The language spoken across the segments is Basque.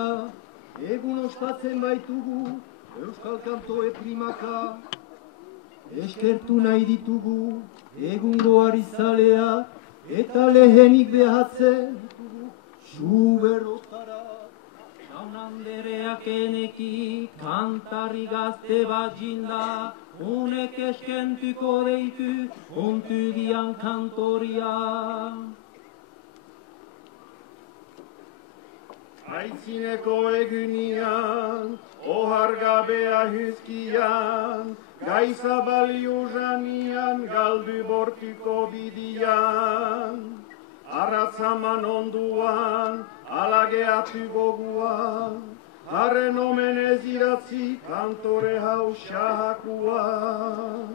bezala, egun ospatzen baitugu, euskal kantoe primaka. Eskertu nahi ditugu, egungo arizalea, eta lehenik behatzen ditugu, Schubertotara. Jaun andereak eneki, kantari gazte bat jinda, honek eskentuko deitu, ontu dian kantoria. Aitzineko egunian, ohar gabea huzkian, gaiza balio janian, galdu bortuko bidian. Arratzaman onduan, alageatu goguan, haren omenez idatzi kantore hau xahakuan.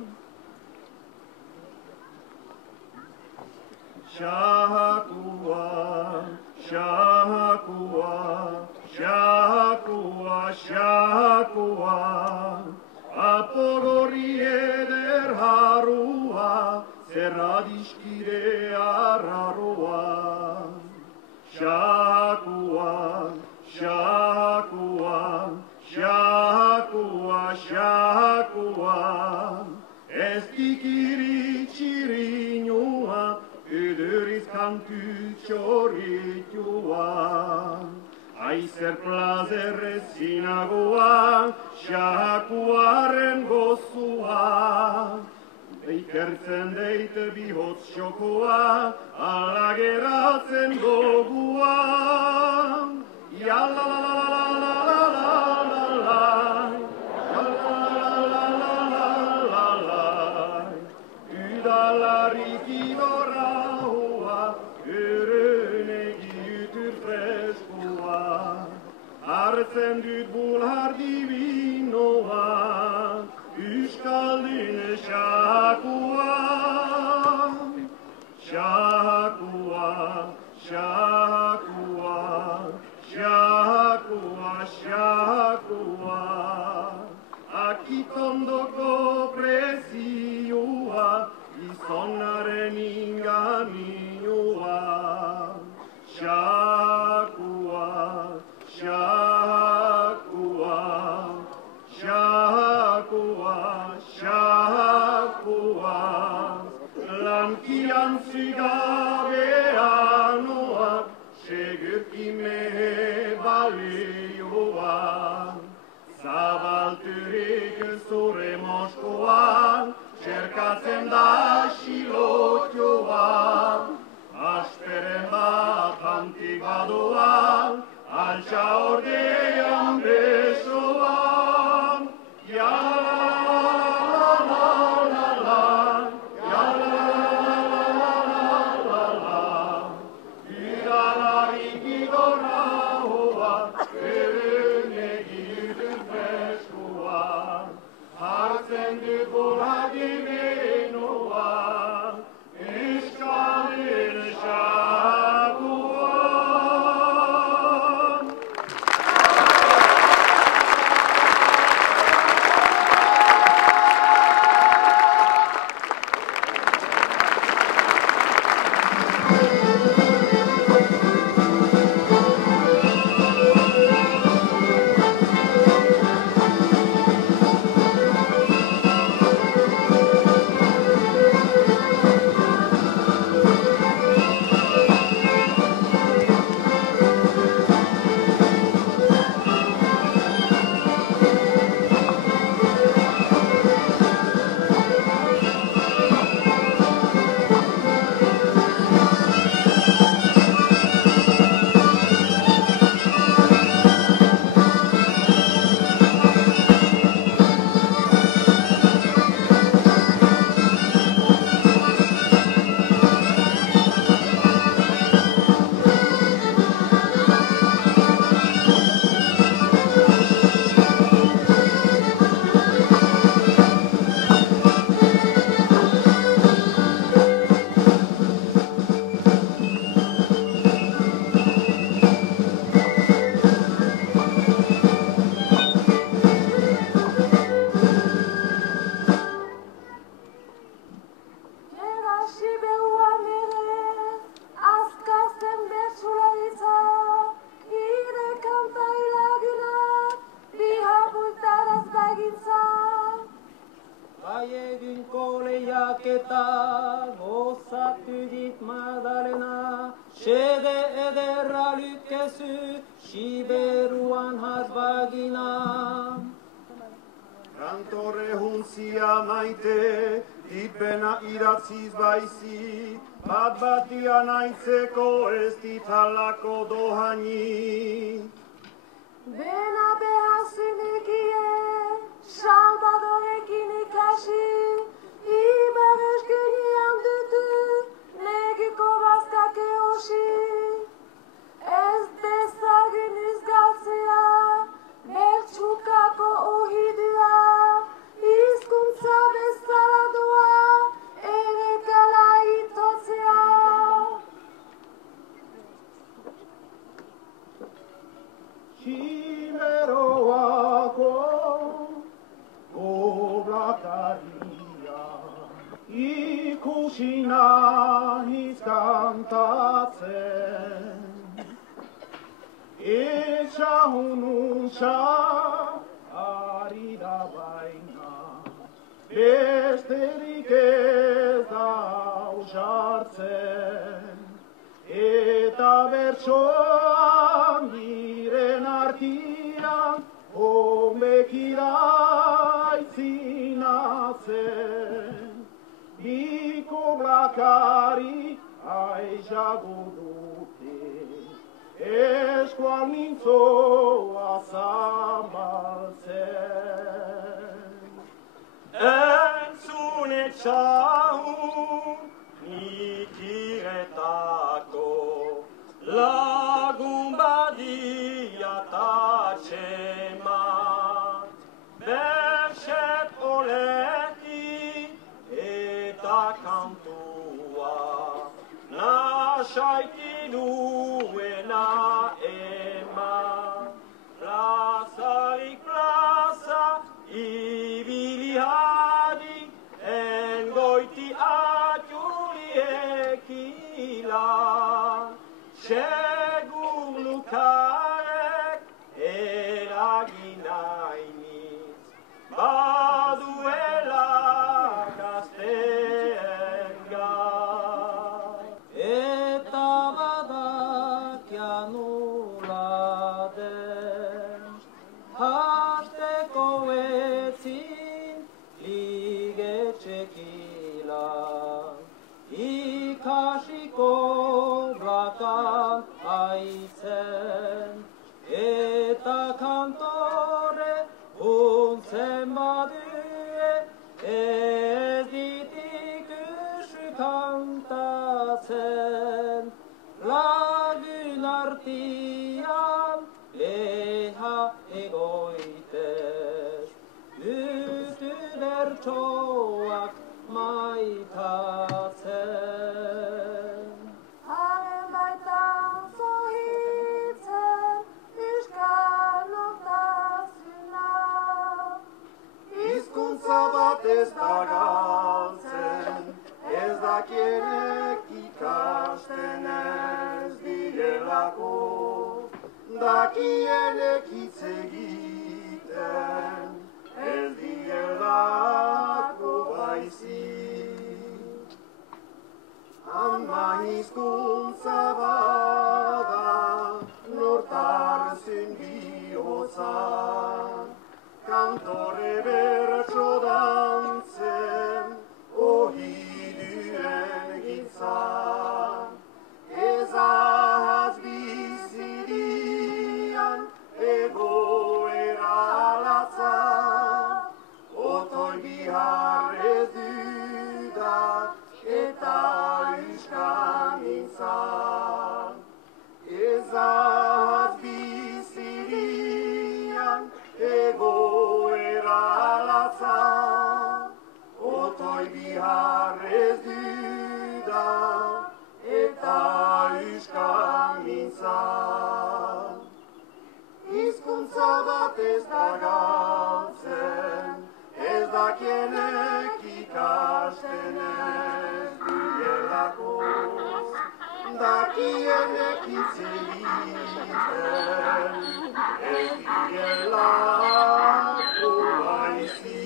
Xahakuan, xahakuan, xahakuan, xahakuan, apogorri eder harua, zerradiskire arraroa. Xahakuan, xahakuan, xahakuan, xahakuan, ez dikiritxirinua, Ödöriz kantu txorritua. Aizer plazerrez zinagoa, xahakuaren gozua. Eikertzen deite bihotz xokoa, ala geratzen gogua. Udalarik idora hoa, örönegi ütur freskoa. Hartzen dut bulhar divinoa, Üskaldun xahakua. Xahakua, xahakua, xahakua, xahakua. Akitondoko prezioa, izonaren inganioa. Xahakua, xahakua, xahakua, xahakua. Lankian zigabeanoa, segurki mehe balioa. Zabalturik zure moskoan, txerkatzen da xilotioa. Asperen bat antik badoa, altxa ordean besoa. eta gozatu dit Madalena, xede ederra lütkezu, siberuan hasbagina. Kantore huntzia maite, dipena idatziz baizi, bat-batian aitzeko ez ditalako dohainik. Bena behazinekie, Salvadorekin ikasi, ibereskinian dutu, negiko bazkak eosi. Ez dezagin izgaltzea, bertxukako ohidua, hizkuntza bezala doa, erekala itotzea. Siberoako oblakaria ikusi nahiz kantatzen. Etxahununtza ari da baina, besterik ez da ausartzen. Eta bertsoan diren artian, homekira itzinatzen. Biko blakari aizago dute, eskual mintzoa zabaltzen. Entzun etxahun, ikiretako, lagun badia tatxemat, berxet oleki eta kantua, nasaiki duena eman. Plazarik plaza, ibili hadi, engoiti atxuriekila. Segur lukarek eraginainiz, baduela gazteen gai. Eta badakia nola den, hasteko etzin ligetxekila, ikasiko blakan aitzen, eta kantore huntzen badue, ez ditik usu kantatzen, lagun artian leha egoitez, dutu bertsoak maitatzen. Haren baitan zohitzen, euskal nortasuna. Hizkuntza bat ez da galtzen, ez dakienek ikasten ez direlako, dakienek hitz egiten, ez direlako baizik. Ama hizkuntza bada, nortarzun bihotza, kantore bertso dantzen, ohiduen gintza. Ez ahaz bizidian, egoera latza, otoi bihar ez dudak, eta euskan gintza. Ez ahaz bizidian, egoera latza, otoi bihar ez dudak, eta euskan gintza. Hizkuntza bat ez da galtzen, ez dakienek ikasten ez direlako, dakienek hitz egiten, ez direlako baizik.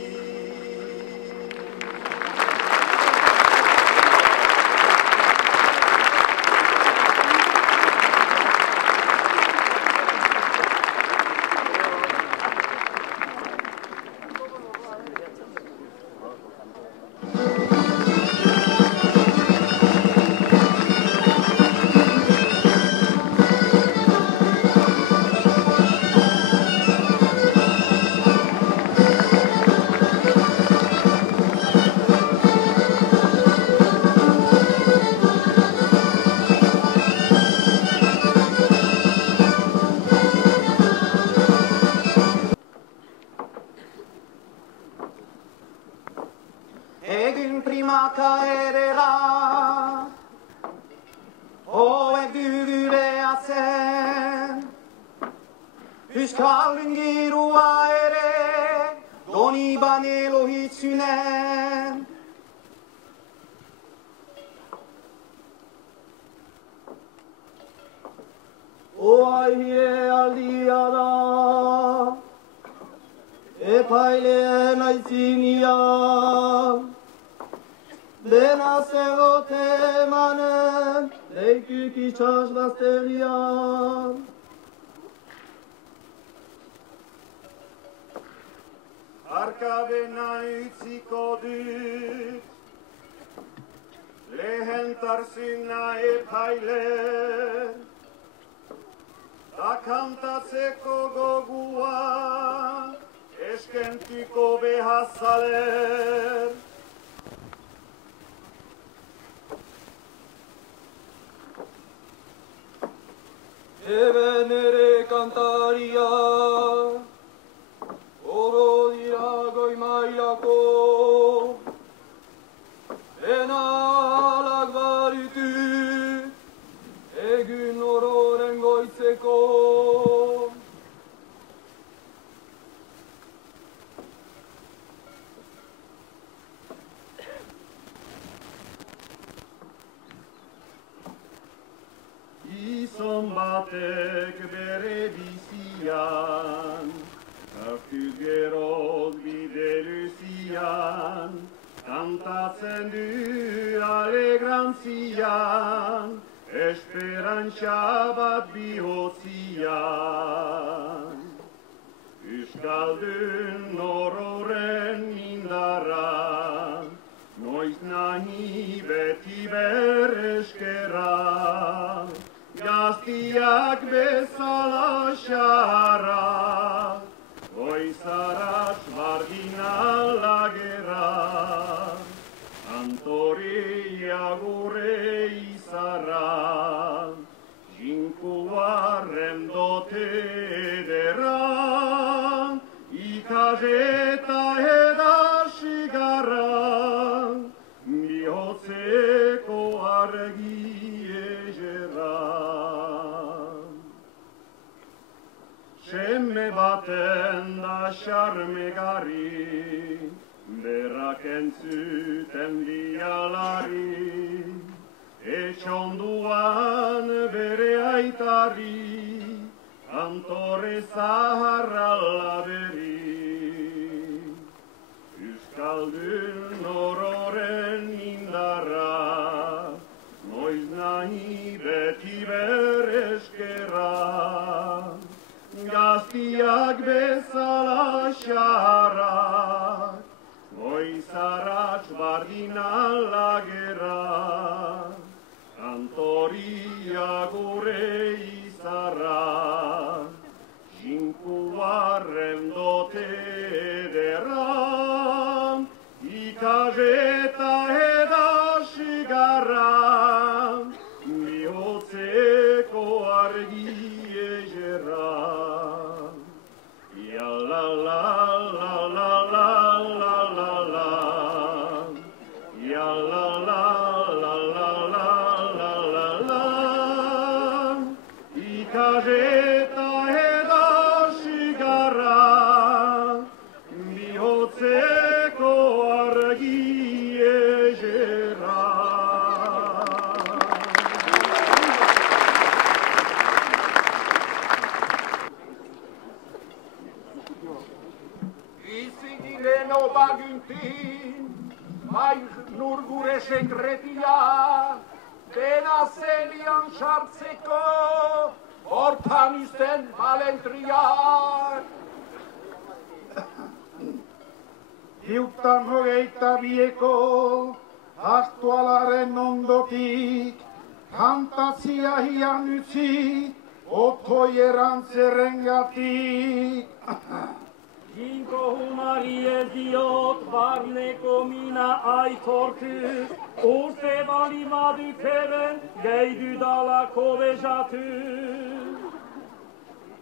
Euskaldun girua ere, doni banelo hitzunen. Oai hie aldia da, epaileen aitzinia, dena zegote emanen, leikuk itxas bazterian. Arkabena utziko dut, lehen tarzuna epaile, da kantatzeko gogua, eskentuko behazaler. Eben ere kantaria, oro dira goi mailako, enalak baritu, egun ororen goitzeko. Gizon batek bere bizian, hartu geroz bide luzian, kantatzen du alegrantzian, esperantza bat bihotzian. Euskaldun ororen indarra, noiz nahi beti berreskera, gaztiak bezala xarra, goizaraz bardinala gerra, antoria gure izarra, jinkuaren dote ederra, ikaseta edasigarra, bihotzeko argi ezerra. Seme baten da xarmegarri, berrak entzuten dialari, etxonduan bere aitari, antore zaharra laberi. Euskaldun ororen indarra, noiz nahi beti berreskera, gaztiak bezala xarra, goizaratz bardinala gerra, kantoria gure izarra, jinkuaren dote ederra, ikaseta edasigarra, bihotzeko argi ezerra. Ya la la la la la la la la, ya la la la la la la la la, ikaseta edasigarra, bihotzeko argi ezerra. Leno bagintin, mai nur gure sekretia, dena zelian sartzeko, hortan izten balentriak. Hiutan hogeita bieko, aktualaren ondotik, fantazia hian utzi, otoi erantzerrengatik. Jinko humari ez diot, barneko mina aitortu, uste bali madukeren, gehidu dalako bezatu.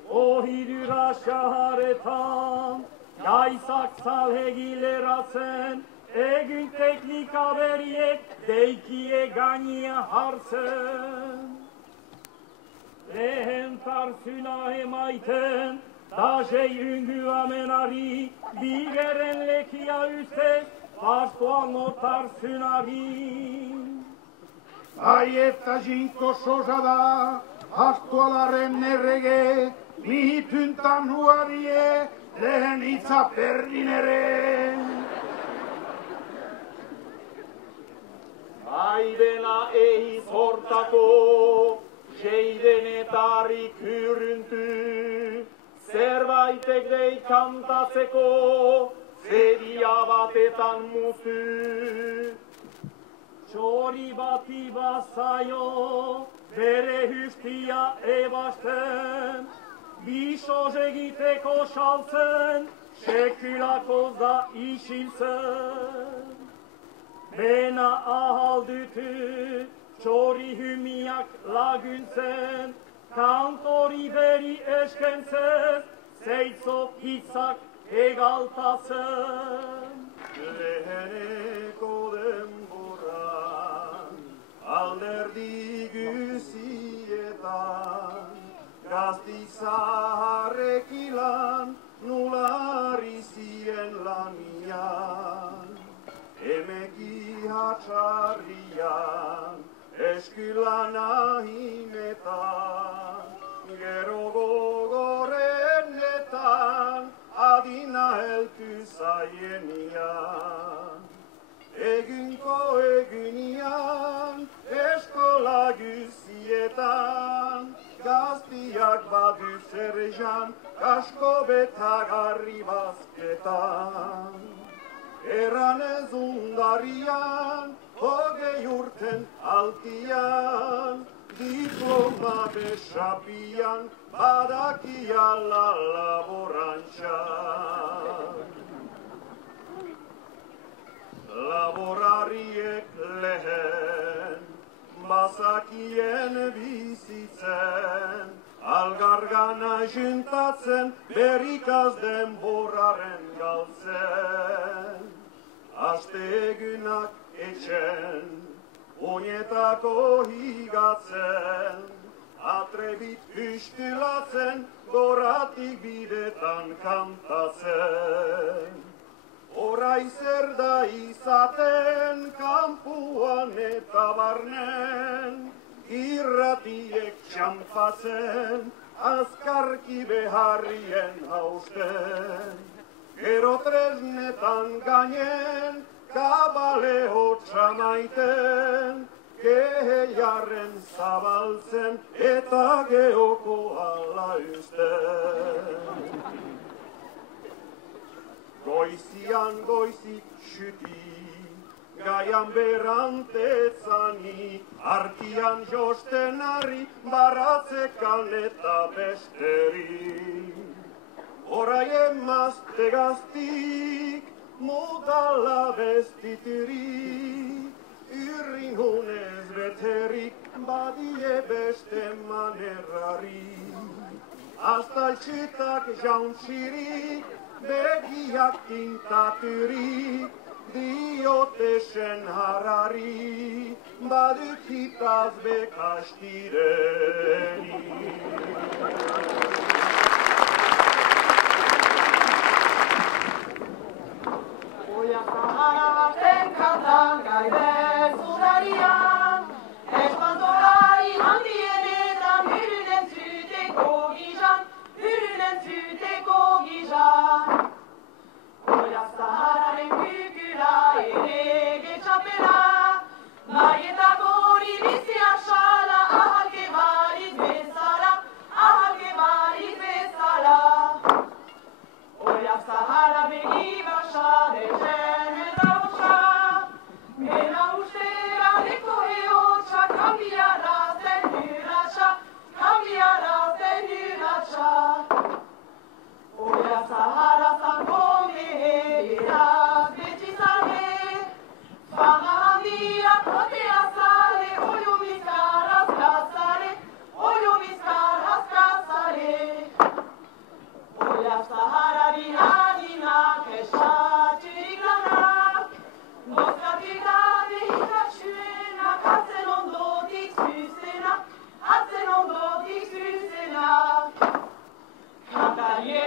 Ohidura şaharetan, yaysak salhegileratzen, egin teknika beriek, deikie gania hartzen. Lehen tarzuna emaiten, Dajei amenari, bigeren lekia üste, pastoan notar zunari. Bai eta jinko sosa da, astualaren errege, mihitüntan huarie, lehen itza perdin ere. Aidena ehiz hortako, seidenetarik hyrynty, zerbaitek dei kantatzeko, zedia batetan muzu. Txori bati bazaio, bere hüstia ebasten, bisoz egiteko saltzen, sekulako da isiltzen. Bena ahaldutu, txori hymiak laguntzen, kantori beri eskentzen, zeitzo hitzak egaltatzen. Leheneko denboran, alderdi guzietan, gazti zaharrek ilan, nulari zien lanian. Emeki hatxarrian, eskulan ahimetan, gero gogorenetan, adina heltu zaienian. Egunko egunian, eskola guzietan, gaztiak badu zerrejan, kasko betagarri bazketan. Erran ez undarian, hogei urten altian, diploma besapian, badakia la laborantxan. Laborariek lehen, bazakien bizitzen, algargana juntatzen, berikaz denboraren galtzen. Aste egunak etxen, oinetako higatzen, atrebit hüstulatzen, goratik bidetan kantatzen. Orai zer da izaten, kanpuan eta barnen, irratiek txampatzen, azkarki beharrien hausten. Gero tresnetan gainen, kabale hotxa maiten, gehiarren zabaltzen eta geoko ala usten. Goizian goizik xuti, gaian berantetzani, artian jostenari, baratzekan eta besteri. Orai emazte gaztik, modala bestiturik, urrin hunez beterik, badie beste manerari. Astaltxitak jauntxirik, begiak tintaturik, diotesen harari, badukitaz bekastireni. Oia zahara baten kantan gaide zudarian, espantolari handienetan hürünen züteko gizan, hürünen züteko gizan. Oia zahararen küküla ere getxapela, nahieta gori bizi asala, ahalke bariz bezala, ahalke bariz bezala. Oia zahara begi basa, dezen eta botsa, bena ustera leko eotxa, kambiarazten hyratxa, kambiarazten hyratxa. Oia zahara zango meheraz betxizale, fama handiak batea zale, oio bizkarraz gazare, oio bizkarraz gazare. Oia zahara binadinak esatxurik lanak, bozkatik gabe ikatxuenak, atzen ondotik zuzenak, atzen ondotik zuzenak. Kantarie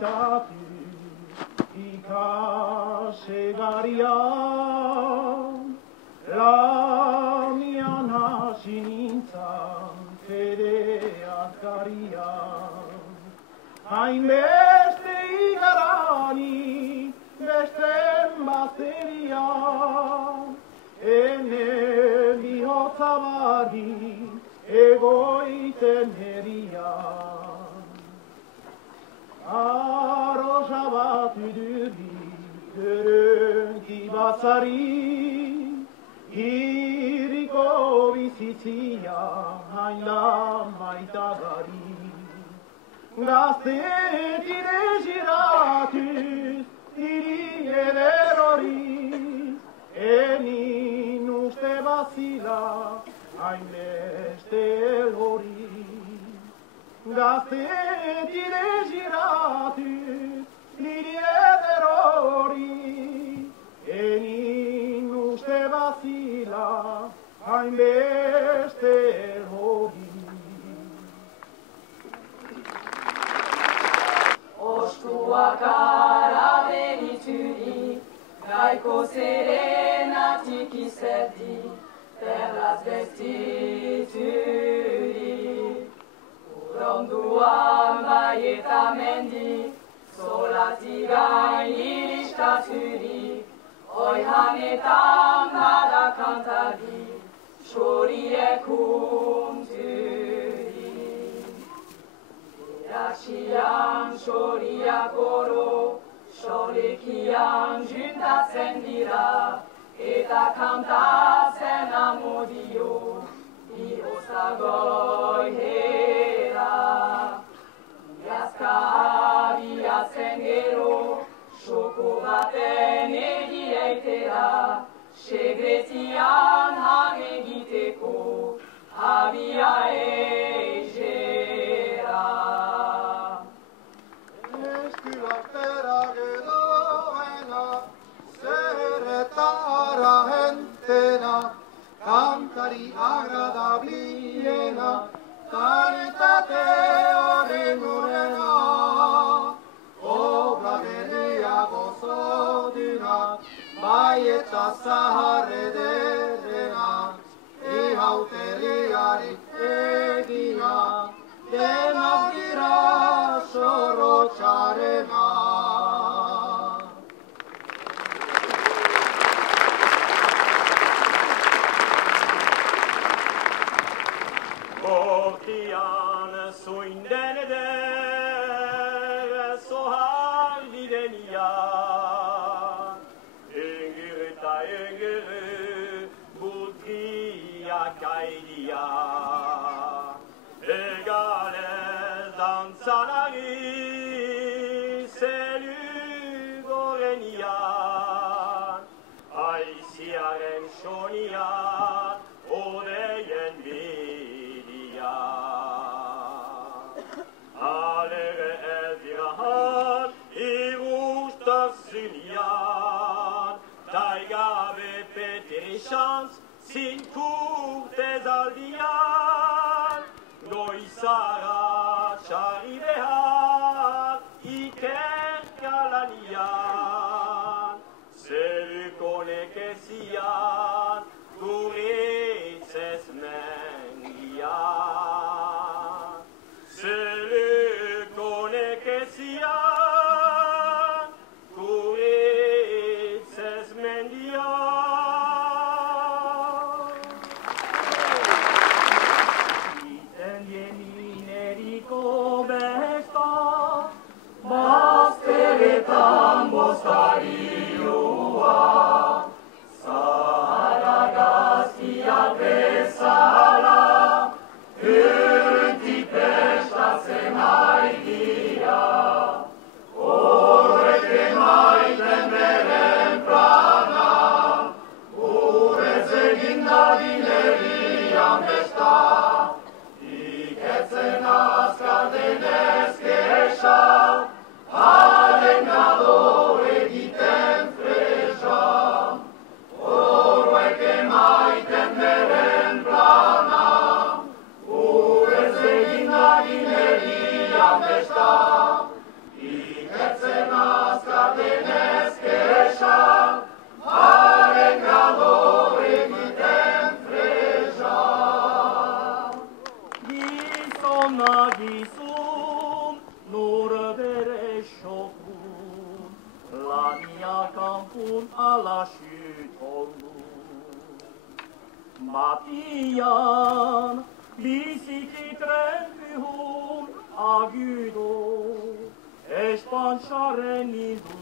maitatu ikasegaria lamian hasi nintzan fedeazkaria hainbeste igarani besten bateria ene bihotza badi egoiten heria arroza bat iduri örönki batzari hiriko bizitzia hain da maitagari gaztetik desiratuz hiri eder hori enin uste bazila hainbeste hori gaztetik desiratuz hiri eder hori enin uste bazila hainbeste hori. Ostuak araben ituri, gaiko serenatik izerdi, perlaz bestituri. Uronduan bai eta mendi, zolatik gain iristaturi, oihanetan bada kantari, xoriek unturi. Iratsian xoriak oro, xorekian juntatzen dira, eta kantatzen amodio, bihozagoi hera. Iazka abiatzen gero, xoko baten egieitera, segretian han egiteko, abia eizera. Eskulatera gedoena, zeretara entena, kantari agradabliena, karitate horren urena, obra berria gozoduna, bai eta zaharre derrena, ihauteriarik egina, denak dira zorrotxarena. Bortian zuinden eder, zohar didenia. Engir eta engir, budriak aidia. Egalez dantzanari, zelu gorenian. Aiziaren xonian, odeien bidia. Alere ez dirahan, irustazunian, taigabe peteri xantz, zin kurtez aldian, goizara txarri behar, ikerkalanian, zelukonek ezian, guritzez mendian. Zelukonek ezian, guritzez mendian. Iten dieminерiko besta, bazteretan bostarioa, zahara gaztiak bezala, urtik prestatzen aidia, horrek emaiten beren plana, urrez egin dadin herrian besta, iketzen azkar denez kexa, haren gado egiten sütolu. Matian, bizikitren pyhun agydo, espan sharenidu.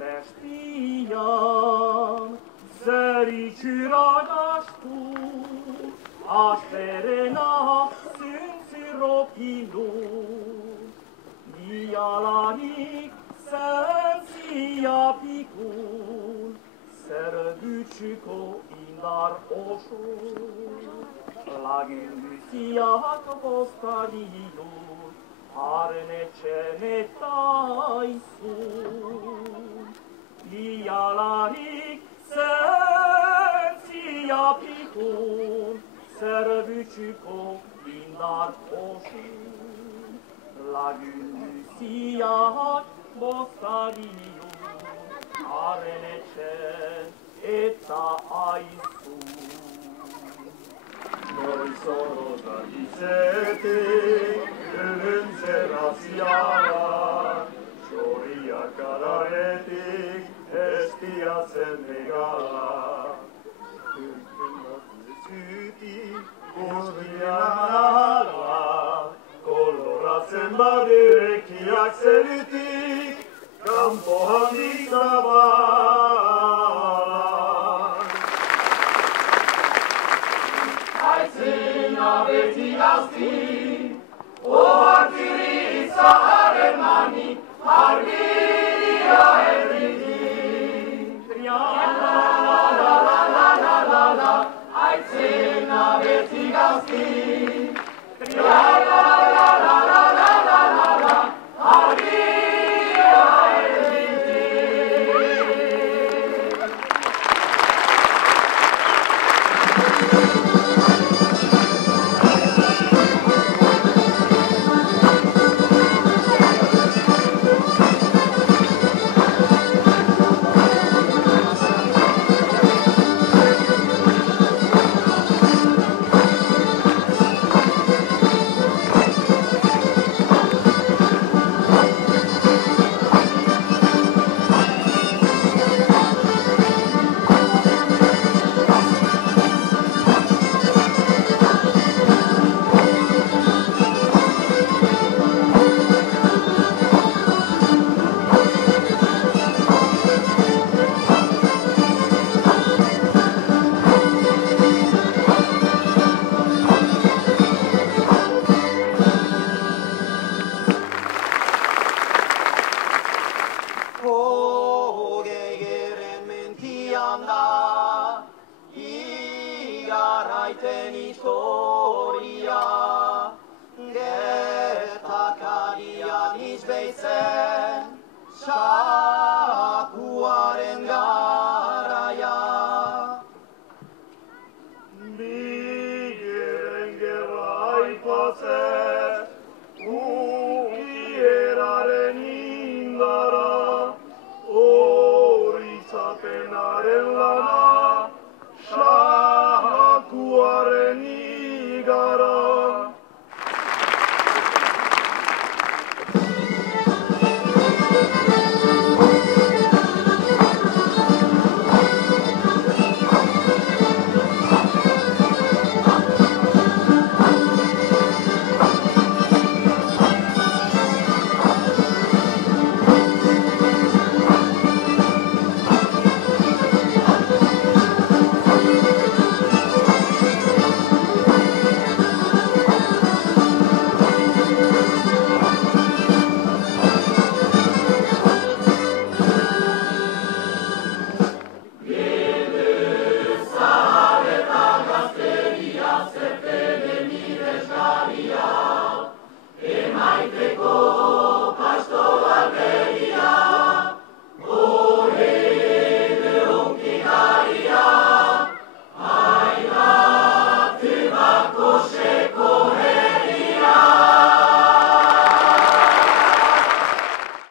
Bestian, sericyragastu, asterena synsirokidu. Dialanik sensia pikun, servytsyko indar osu. Lagin lysiak postadiun, harnecene taisun. Dialanik sensia pikun, servytsyko indar osu. Lagin lysiak postadiun, harnecene eta aizu. Noi sorota dicetik, ylhyn serasiara, soria kalaretik, estia sen megala. Tyrkynat sytik, kustianala, kolorasen badekiak selytik, kampohan vistavala. Aitsina beti asti, ovartiri saaremani, argiria erriti. La la la la la la la la, aitsina beti asti. La la la la la la la la la, argiria erriti. Igaraiten historia, gertakarian izbeitzen,